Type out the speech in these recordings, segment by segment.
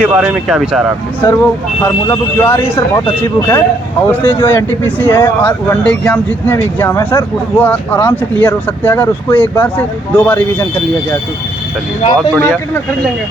के बारे में क्या विचार आपके? सर वो फार्मूला बुक जो आ रही है सर बहुत अच्छी बुक है और उससे जो एनटीपीसी है और वनडे एग्जाम जितने भी एग्जाम है सर वो आराम से क्लियर हो सकते हैं अगर उसको एक बार से 2 बार रिवीजन कर लिया जाए तो। चलिए बहुत बढ़िया, मार्केट में खरीद लेंगे।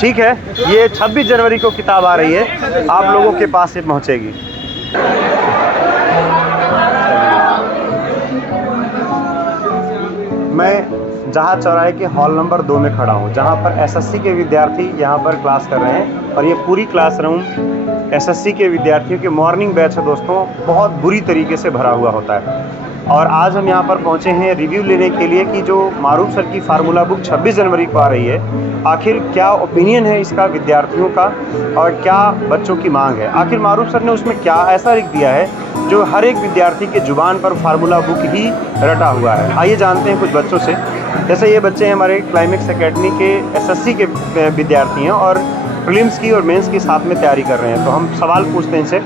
ठीक है। ये 26 जनवरी को किताब आ रही है, आप लोगों के पास ये पहुंचेगी। मैं जहाज चौराहे के हॉल नंबर 2 में खड़ा हूँ, जहाँ पर एसएससी के विद्यार्थी यहाँ पर क्लास कर रहे हैं और ये पूरी क्लास रूम एसएससी के विद्यार्थियों के मॉर्निंग बैच है दोस्तों, बहुत बुरी तरीके से भरा हुआ होता है। और आज हम यहाँ पर पहुँचे हैं रिव्यू लेने के लिए कि जो मारूफ सर की फार्मूला बुक 26 जनवरी को आ रही है, आखिर क्या ओपिनियन है इसका विद्यार्थियों का और क्या बच्चों की मांग है। आखिर मारूफ सर ने उसमें क्या ऐसा लिख दिया है जो हर एक विद्यार्थी के जुबान पर फार्मूला बुक ही रटा हुआ है। आइए जानते हैं कुछ बच्चों से। जैसे ये बच्चे हमारे क्लाइमेक्स एकेडमी के एसएससी के विद्यार्थी हैं और प्रीलिम्स की और मेंस की साथ में तैयारी कर रहे हैं। तो हम सवाल पूछते हैं इनसे,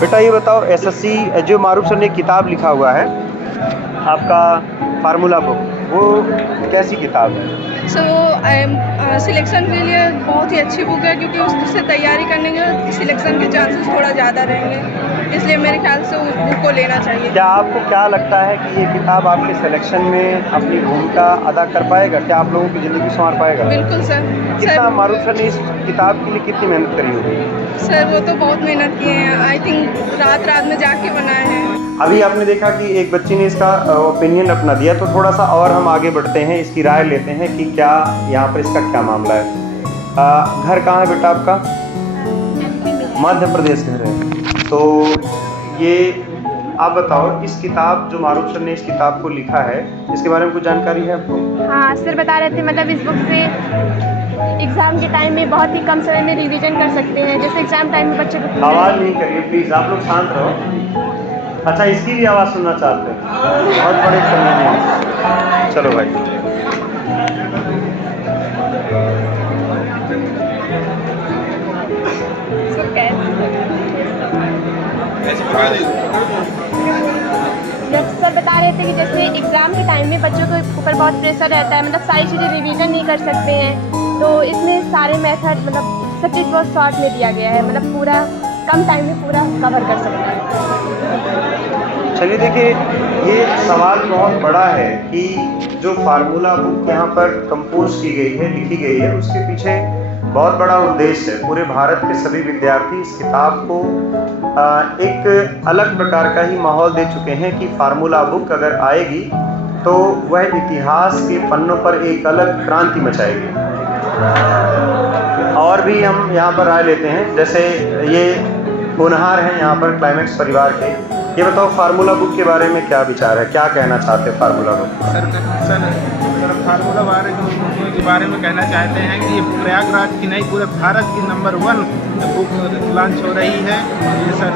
बेटा ये बताओ एसएससी जो मारूफ सर ने किताब लिखा हुआ है आपका फार्मूला बुक, वो कैसी किताब है? सिलेक्शन के लिए बहुत ही अच्छी बुक है क्योंकि उससे तैयारी करने के सिलेक्शन के चांसेस थोड़ा ज़्यादा रहेंगे, इसलिए मेरे ख्याल से उस बुक को लेना चाहिए। क्या आपको क्या लगता है कि ये किताब आपके सिलेक्शन में अपनी भूमिका अदा कर पाएगा? क्या आप लोगों की ज़िंदगी संवार पाएगा? बिल्कुल सर। कितना मारूफ सर ने इस किताब के लिए कितनी मेहनत करी होगी? सर वो तो बहुत मेहनत किए हैं, आई थिंक रात रात में जाके बनाए हैं। अभी आपने देखा कि एक बच्ची ने इसका ओपिनियन अपना दिया, तो थोड़ा सा और हम आगे बढ़ते हैं, इसकी राय लेते हैं कि क्या यहाँ पर इसका क्या मामला है। घर कहाँ है बेटा आपका? मध्य प्रदेश घर है। तो ये आप बताओ, इस किताब जो मारूफ सर ने इस किताब को लिखा है, इसके बारे में कुछ जानकारी है आपको? हाँ सर बता रहे थे, मतलब इस बुक से एग्ज़ाम के टाइम में बहुत ही कम समय में रिवीजन कर सकते हैं। जैसे एग्ज़ाम टाइम में बच्चे को आवाज़ नहीं करिए प्लीज़, आप लोग शांत रहो। अच्छा इसकी भी आवाज़ सुनना चाहते हैं? बहुत बड़े समय में, चलो भाई। सर बता रहे थे कि जैसे एग्ज़ाम के टाइम में बच्चों के ऊपर बहुत प्रेशर रहता है, मतलब सारी चीज़ें रिवीजन नहीं कर सकते हैं, तो इसमें सारे मेथड मतलब सब चीज़ बहुत शॉर्ट में दिया गया है, मतलब पूरा कम टाइम में पूरा कवर कर सकते हैं। चलिए देखिए, ये सवाल बहुत बड़ा है कि जो फार्मूला बुक यहाँ पर कंपोज की गई है, लिखी गई है, उसके पीछे बहुत बड़ा उद्देश्य है। पूरे भारत के सभी विद्यार्थी इस किताब को एक अलग प्रकार का ही माहौल दे चुके हैं कि फार्मूला बुक अगर आएगी तो वह इतिहास के पन्नों पर एक अलग क्रांति मचाएगी। और भी हम यहाँ पर राय लेते हैं, जैसे ये होनहार हैं यहाँ पर क्लाइमेक्स परिवार के। ये बताओ फार्मूला बुक के बारे में क्या विचार है, क्या कहना चाहते हैं फार्मूला बुक? सर फार्मूला के बारे में कहना चाहते हैं कि प्रयागराज की नहीं पूरे भारत की नंबर 1 बुक लॉन्च हो रही है। ये सर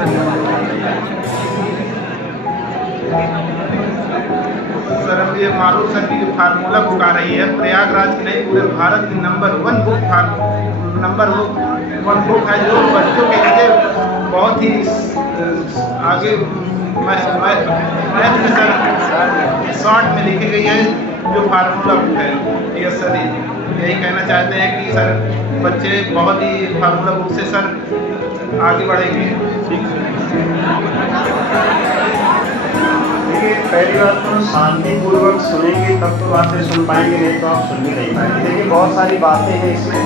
ये मारूफ सर की जो फार्मूला बुक आ रही है, प्रयागराज की नहीं पूरे भारत की नंबर 1 बुक है, जो बच्चों के लिए बहुत ही आगे मैथ में सर शॉर्ट में लिखी गई है जो फार्मूला बुक है। ये सर यही कहना चाहते हैं कि सर बच्चे बहुत ही फार्मूला बुक से सर आगे बढ़ेंगे। देखिए पहली बात तो शांतिपूर्वक सुनेंगे तब तो बातें सुन पाएंगे, नहीं तो आप सुन भी नहीं पाएंगे। देखिए बहुत सारी बातें हैं इसमें।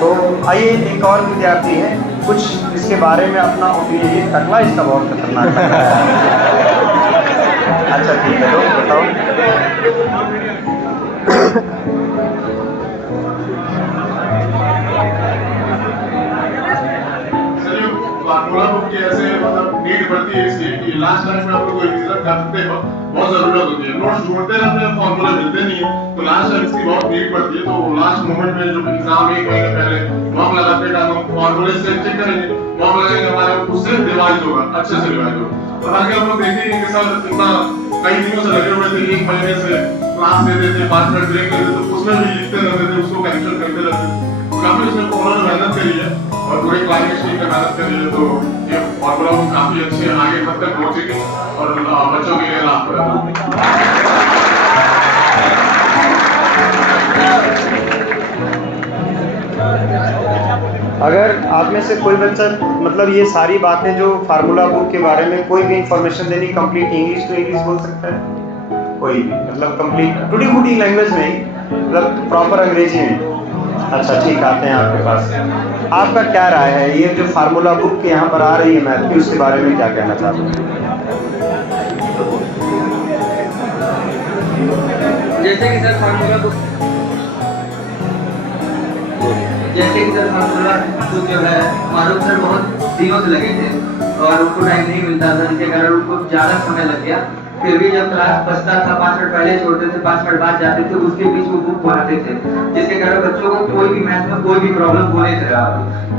तो आइए एक और विद्यार्थी है, कुछ इसके बारे में अपना ओपिनियन। टकला इसका बहुत खतरनाक है। अच्छा ठीक है, लोग बताओ। फार्मूला बुक की ऐसे मतलब नीड पड़ती है इसकी कि लास्ट टाइम में आप लोग रिवीजन करते हो, बहुत जरूरत होती है। नोट्स ढूंढते रहते हैं, फार्मूला मिलते नहीं है, तो लास्ट टाइम इसकी बहुत नीड पड़ती है। तो लास्ट मोमेंट में जो एग्जाम एक महीने पहले मॉक लगाते टाइम हम फार्मूले से चेक करेंगे, मॉक लगाएंगे, हमारे उससे रिवाइज होगा, अच्छे से रिवाइज होगा। तो हालांकि हम लोग देखेंगे कि सर इतना कई दिनों से लगे हुए थे, एक महीने से क्लास देते थे, 5 मिनट ब्रेक लेते थे, उसमें भी लिखते रहते थे, उसको करेक्शन करते रहते थे। काफी उसमें उन्होंने मेहनत करी है और पूरे क्लाइमेक्स टीम ने मेहनत करी है, तो ये फार्मूला बुक काफी अच्छी आगे हद तक पहुंचेगी और बच्चों के लिए लाभप्रद होगी। अगर आप में से कोई बच्चा मतलब ये सारी बातें जो फार्मूला बुक के बारे में कोई भी इंफॉर्मेशन देनी कंप्लीट इंग्लिश टू इंग्लिश बोल सकता है कोई भी मतलब कंप्लीट टूटी फूटी लैंग्वेज में ही मतलब प्रॉपर अंग्रेजी में। अच्छा ठीक, आते हैं आपके पास। आपका क्या राय है ये जो फार्मूला बुक यहाँ पर आ रही है मैथ की, उसके बारे में क्या कहना चाहते हैं? जैसे कि सर फार्मूला बुक जो है मारूफ सर बहुत दिनों से लगे थे और उनको टाइम नहीं मिलता था, जिसके कारण उनको ज़्यादा समय लग गया। फिर भी जब क्लास बचता था 5 मिनट पहले छोड़ते थे, 5 मिनट बाद जाते थे, उसके बीच वो बुक पढ़ाते थे, जिसके कारण बच्चों को कोई भी मैथ में कोई भी प्रॉब्लम हो नहीं रहा,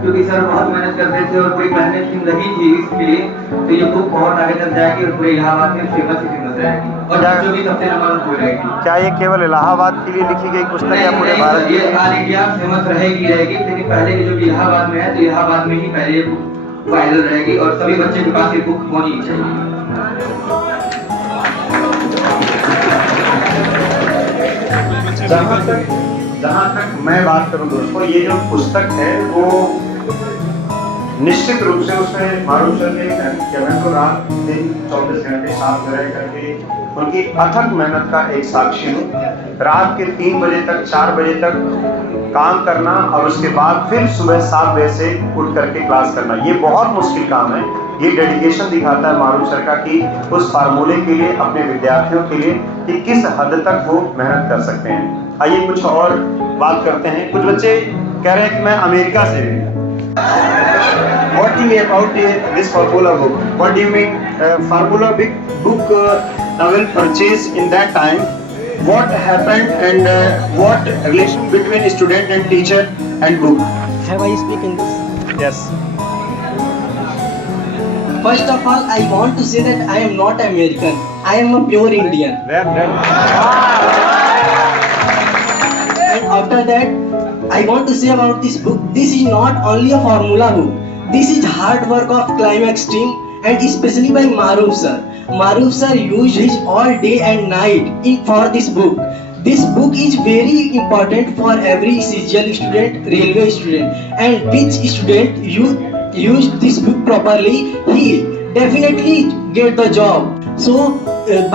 क्योंकि सर बहुत मेहनत करते थे और पूरी मेहनत की लगी थी इसके लिए। तो ये बुक बहुत आगे तक जाएगी और पूरे इलाहाबाद में फेमस रहेगी और बच्चों की सबसे नंबर वन हो रहेगी। क्या ये केवल इलाहाबाद के लिए लिखी गई पुस्तक या पूरे भारत ये ऑल इंडिया फेमस रहेगी। लेकिन पहले जो इलाहाबाद में है तो इलाहाबाद में ही पहले बुक वायरल रहेगी और सभी बच्चे के पास ये बुक होनी चाहिए। जहाँ तक मैं बात करूँ दोस्तों, ये जो पुस्तक है वो निश्चित रूप से उसमें मारूफ सर ने मैं तो रात दिन 24 घंटे साथ रह करके उनकी अथक मेहनत का एक साक्षी हूँ। रात के 3 बजे तक 4 बजे तक काम करना और उसके बाद फिर सुबह 7 बजे से उठ करके क्लास करना, ये बहुत मुश्किल काम है। ये डेडिकेशन दिखाता है मारूफ सर का कि उस फार्मूले के लिए अपने विद्यार्थियों के लिए कि किस हद तक वो मेहनत कर सकते हैं। आइए कुछ और बात करते हैं। कुछ बच्चे कह रहे हैं कि मैं अमेरिका से हूँ। What do you mean about this formula book? What do you mean formula book I will purchase in that time? What happened and what relation between student and teacher and book? Have I speak in this? Yes. First of all, I want to say that I am not American. I am a pure Indian. And after that, I want to say about this book. This is not only a formula book. This is hard work of Climax team and especially by Maruf sir. Maruf sir used his all day and night for this book. This book is very important for every CGL student, railway student, and which student use this book properly, he definitely get the job. So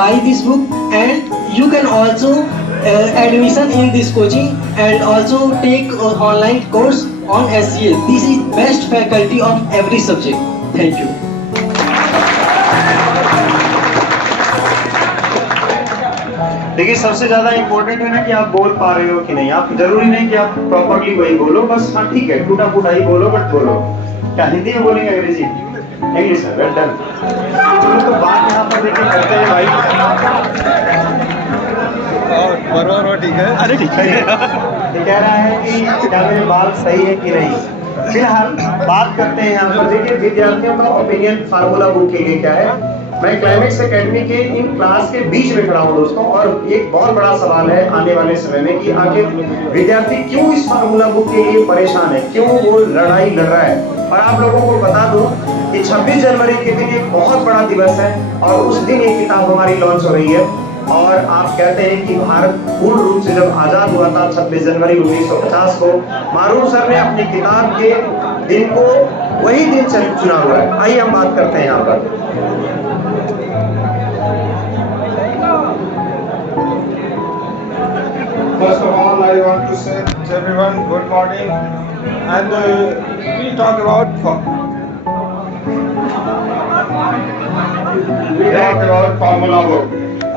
buy this book and you can also admission in this coaching and also take online course on SCL. This is best faculty of every subject. Thank you. देखिए सबसे ज्यादा important है ना कि आप बोल पा रहे हो कि नहीं। आप जरूरी नहीं कि आप प्रॉपरली वही बोलो, बस हाँ ठीक है टूटा फूटा ही बोलो बट बोलो। क्या हिंदी में बोलेंगे अंग्रेजी? इंग्लिश में। Well done. तो बात यहाँ पर देखिए करते हैं भाई। और ठीक है। अरे ठीक है। ये कह रहा है कि क्या मेरे बाल सही है कि नहीं। फिलहाल बात करते हैं यहाँ पर। देखिए विद्यार्थियों का ओपिनियन फार्मूला बुक के लिए क्या है। मैं क्लाइमेक्स एकेडमी के इन क्लास के बीच में खड़ा हूँ दोस्तों, और एक बहुत बड़ा सवाल है आने वाले समय में कि आखिर विद्यार्थी क्यों इस फार्मूला बुक के लिए परेशान है, क्यों वो लड़ाई लड़ रहा है। और आप लोगों को बता दूं कि 26 जनवरी के दिन एक बहुत बड़ा दिवस है और उस दिन ये किताब हमारी लॉन्च हो रही है। और आप कहते हैं कि भारत पूर्ण रूप से जब आज़ाद हुआ था 26 जनवरी 1950 को, मारूफ सर ने अपनी किताब के दिन को वही दिन चुना हुआ है। आइए हम बात करते हैं यहाँ पर। First of all, I want to say to everyone good morning, and we talk about formula book.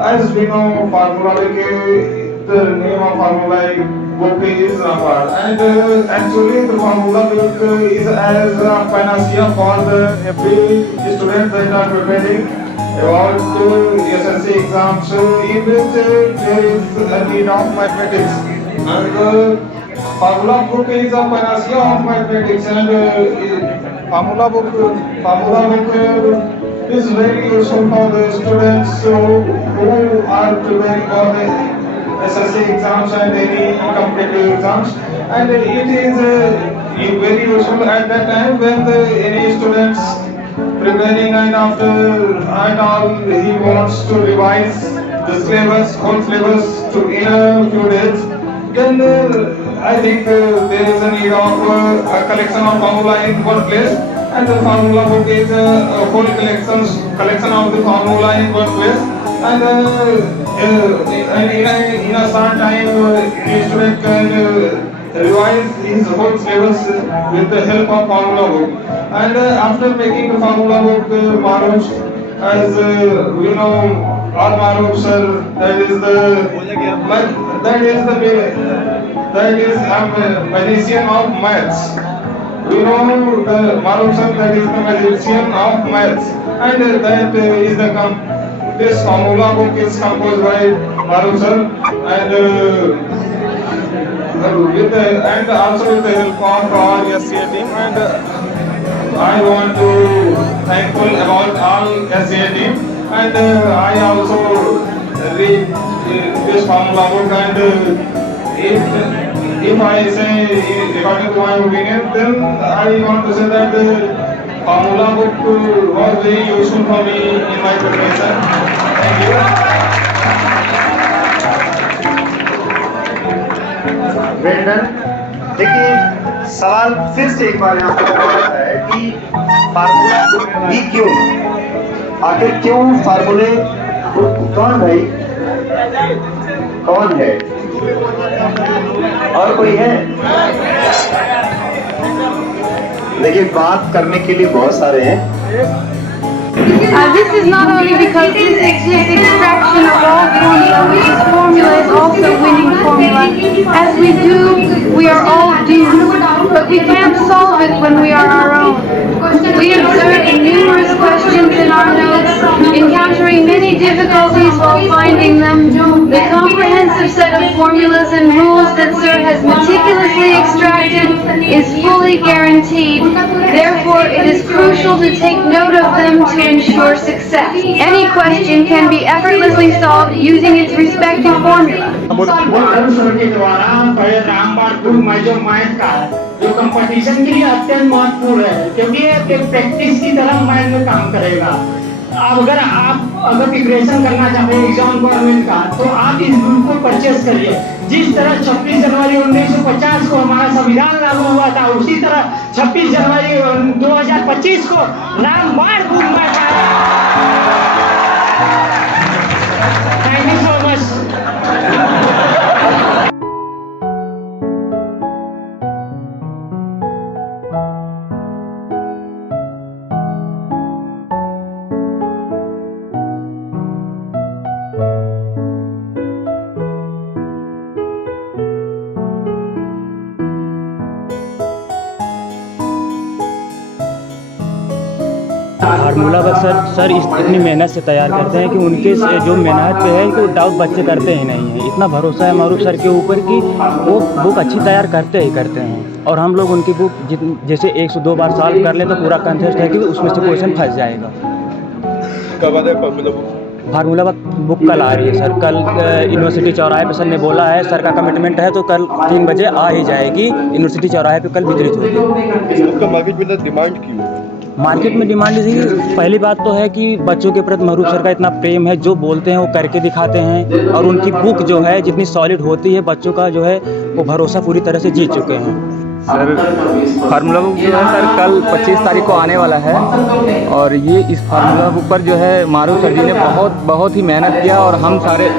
As we know, formula book, the name of formula book is number, and actually the formula book is as a panacea for every student that are preparing about SSC exams in which there is a need of mathematics, and formula book is a panacea of mathematics, and formula book is very useful for the students who are preparing for the SSC exams and any competitive exams, and it is very useful at that time when any students preparing and after and all he wants to revise the syllabus, whole syllabus in a few days. Then I think there is a need of a collection of formula in one place, and the formula book is a whole collection of the formula in one place, and in a short time the student can revise his whole syllabus with the help of formula book. And after making the formula book, Marush, as we know, all Marush sir, that is a magician of maths. We know the Marush sir, that is the magician of maths, and that is this formula book is composed by Marush sir, and also with the help of our SCA team. And I want to thankful about all SCA team, and I also read this formula book, and if I say according to my opinion, then I want to say that formula book was very useful for me in my preparation. Thank you. Well done. देखिए सवाल फिर से एक बार यहाँ पे आता है कि फार्मूला बुक भी क्यों, आखिर क्यों फार्मूले बुक? कौन भाई, कौन है? और कोई है? देखिए बात करने के लिए बहुत सारे हैं। This is not only because this is just extraction of all formula, which is formula is also winning formula. As we do, we are all doomed, but we can't solve it when we are our own. We observed numerous questions in our notes, encountering many difficulties while finding them. The comprehensive set of formulas and rules that Sir has meticulously extracted is fully guaranteed. Therefore, it is crucial to take note of them to ensure success. Any question can be effortlessly solved using its respective formula. के द्वारा रामबाण math का जो competition के लिए अत्यंत महत्वपूर्ण है, क्योंकि ये प्रैक्टिस की तरह माइंड में काम करेगा। अब अगर प्रिपरेशन करना चाहते हैं एग्जाम गवर्नमेंट का, तो आप इस बुक को परचेस करिए। जिस तरह 26 जनवरी 1950 को हमारा संविधान लागू हुआ था, उसी तरह 26 जनवरी 2025 को रामबाण बुक में पाया। Thank you so much. Formula बस सर इतनी मेहनत से तैयार करते हैं कि उनके जो मेहनत पे है कि डाउट बच्चे करते ही नहीं हैं। इतना भरोसा है मारूफ सर के ऊपर कि वो बुक अच्छी तैयार करते हैं, और हम लोग उनकी बुक जैसे 1 से 2 बार सॉल्व कर लें तो पूरा कॉन्फिडेंस है कि उसमें से क्वेश्चन फंस जाएगा। कब आ रहा है फार्मूला बुक कल आ रही है सर। कल यूनिवर्सिटी चौराहे पे सर ने बोला है, सर का कमिटमेंट है, तो कल 3 बजे आ ही जाएगी। यूनिवर्सिटी चौराहे पे कल वितरित होगी। इसका मार्केट में डिमांड क्यों है? मार्केट में डिमांड इसी, पहली बात तो है कि बच्चों के प्रति मारूफ सर का इतना प्रेम है, जो बोलते हैं वो करके दिखाते हैं, और उनकी बुक जो है जितनी सॉलिड होती है, बच्चों का जो है वो भरोसा पूरी तरह से जीत चुके हैं। सर फार्मूला बुक जो है सर कल 25 तारीख को आने वाला है, और ये इस फार्मूला बुक पर जो है मारूफ सर जी ने बहुत ही मेहनत किया, और हम सारे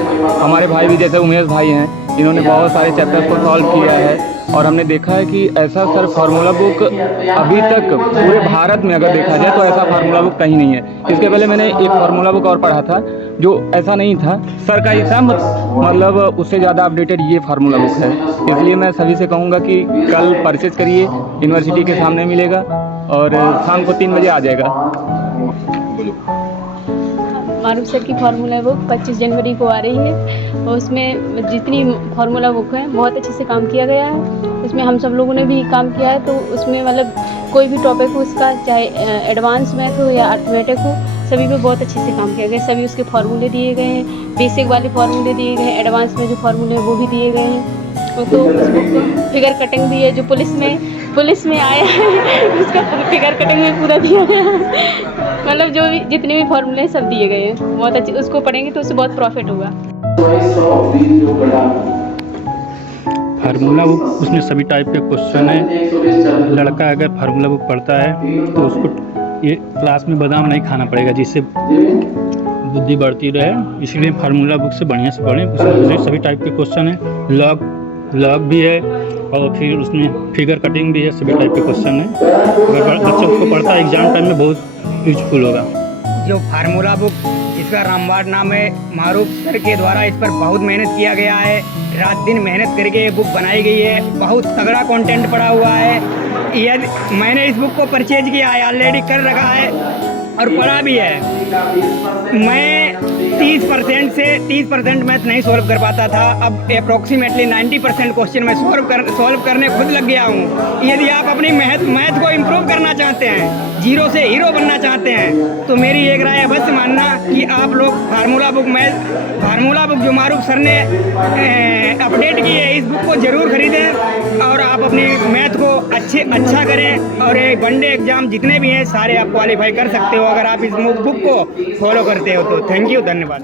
हमारे भाई भी जैसे उमेश भाई हैं, इन्होंने बहुत सारे चैप्टर्स को सॉल्व किया है। और हमने देखा है कि ऐसा सर फार्मूला बुक अभी तक पूरे भारत में अगर देखा जाए तो ऐसा फार्मूला बुक कहीं नहीं है। इसके पहले मैंने एक फार्मूला बुक और पढ़ा था जो ऐसा नहीं था, सर का हिस्सा मतलब उससे ज़्यादा अपडेटेड ये फार्मूला बुक है। इसलिए मैं सभी से कहूँगा कि कल परचेज करिए, यूनिवर्सिटी के सामने मिलेगा और शाम को 3 बजे आ जाएगा। मारूफ सर की फार्मूला बुक 25 जनवरी को आ रही है, और उसमें जितनी फार्मूला बुक है बहुत अच्छे से काम किया गया है। उसमें हम सब लोगों ने भी काम किया है, तो उसमें मतलब कोई भी टॉपिक हो उसका, चाहे एडवांस मैथ हो या अर्थमेटिक हो, सभी पे बहुत अच्छे से काम किया गया। सभी उसके फार्मूले दिए गए हैं, बेसिक वाले फार्मूले दिए गए हैं, एडवांस में जो फार्मूले हैं वो भी दिए गए हैं। तो उस बुक को फिगर कटिंग भी है, जो पुलिस में आया है उसका फिगर कटिंग में पूरा दिया गया है। मतलब जो भी जितने भी फार्मूले हैं सब दिए गए हैं, बहुत अच्छे। उसको पढ़ेंगे तो उससे बहुत प्रॉफिट होगा। फार्मूला बुक उसमें सभी टाइप के क्वेश्चन है। लड़का अगर फार्मूला बुक पढ़ता है तो उसको ये क्लास में बादाम नहीं खाना पड़ेगा, जिससे बुद्धि बढ़ती रहे। इसलिए फार्मूला बुक से बढ़िया से पढ़ें। उसमें सभी टाइप के क्वेश्चन है, लॉग भी है और फिर उसमें फिगर कटिंग भी है, सभी टाइप के क्वेश्चन है। अगर बच्चा उसको पढ़ता है एग्जाम टाइम में बहुत यूजफुल होगा। जो फार्मूला बुक, इसका रामवाड़ नाम है, मारूफ सर के द्वारा इस पर बहुत मेहनत किया गया है। रात दिन मेहनत करके ये बुक बनाई गई है। बहुत तगड़ा कंटेंट पड़ा हुआ है। यदि मैंने इस बुक को परचेज किया है, ऑलरेडी कर रखा है और पढ़ा भी है। मैं 30% मैथ नहीं सॉल्व कर पाता था, अब अप्रोक्सीमेटली 90% क्वेश्चन मैं सॉल्व करने खुद लग गया हूँ। यदि आप अपनी मैथ को इम्प्रूव करना चाहते हैं, जीरो से हीरो बनना चाहते हैं, तो मेरी एक राय अवश्य मानना कि आप लोग फार्मूला बुक जो मारूफ सर ने अपडेट की है, इस बुक को ज़रूर खरीदें और आप अपनी मैथ को अच्छा करें और ये वनडे एग्ज़ाम जितने भी हैं सारे आप क्वालिफाई कर सकते हो अगर आप इस बुक को फॉलो करते हो तो। थैंक यू, धन्यवाद।